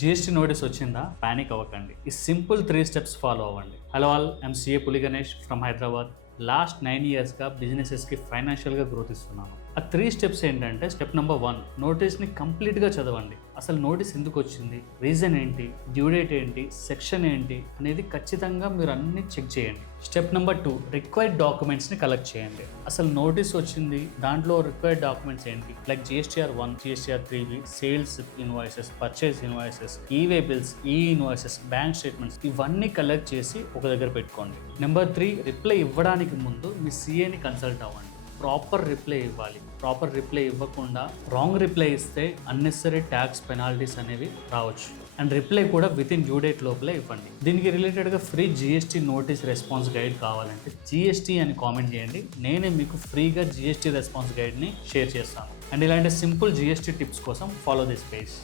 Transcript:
GST notice వచ్చిందా? Panic అవ్వకండి. ఈ సింపుల్ 3 స్టెప్స్ ఫాలో అవ్వండి. హలో ఆల్, ఐఎమ్ సిఏ పులి గణేష్ ఫ్రమ్ హైదరాబాద్. లాస్ట్ 9 ఇయర్స్గా బిజినెసెస్కి ఫైనాన్షియల్గా గ్రోత్ ఇస్తున్నాను. ఆ 3 స్టెప్స్ ఏంటంటే, స్టెప్ నెంబర్ 1, నోటీస్ని కంప్లీట్గా చదవండి. అసలు నోటీస్ ఎందుకు వచ్చింది, రీజన్ ఏంటి, డ్యూ డేట్ ఏంటి, సెక్షన్ ఏంటి అనేది ఖచ్చితంగా మీరు అన్ని చెక్ చేయండి. స్టెప్ నెంబర్ 2, రిక్వైర్డ్ డాక్యుమెంట్స్ని కలెక్ట్ చేయండి. అసలు నోటీస్ వచ్చింది, దాంట్లో రిక్వైర్డ్ డాక్యుమెంట్స్ ఏంటి, like GSTR 1, GSTR 3, sales invoices, purchase invoices, e way bills, invoices, bank statements, ఇవన్నీ కలెక్ట్ చేసి ఒక దగ్గర పెట్టుకోండి. నెంబర్ 3, రిప్లై ఇవ్వడానికి ముందు మీ సిఏని కన్సల్ట్ అవ్వండి. ప్రాపర్ రిప్లై ఇవ్వాలి. ప్రాపర్ రిప్లై ఇవ్వకుండా రాంగ్ రిప్లై ఇస్తే అన్నెసరీ ట్యాక్స్ పెనాల్టీస్ అనేవి రావచ్చు. అండ్ రిప్లై కూడా వితిన్ డ్యూ డేట్ లోపలే ఇవ్వండి. దీనికి రిలేటెడ్గా free GST notice response guide కావాలంటే GST అని కామెంట్ చేయండి. నేనే మీకు ఫ్రీగా GST రెస్పాన్స్ గైడ్ని షేర్ చేస్తాను. అండ్ ఇలాంటి సింపుల్ GST టిప్స్ కోసం ఫాలో దిస్ పేజ్.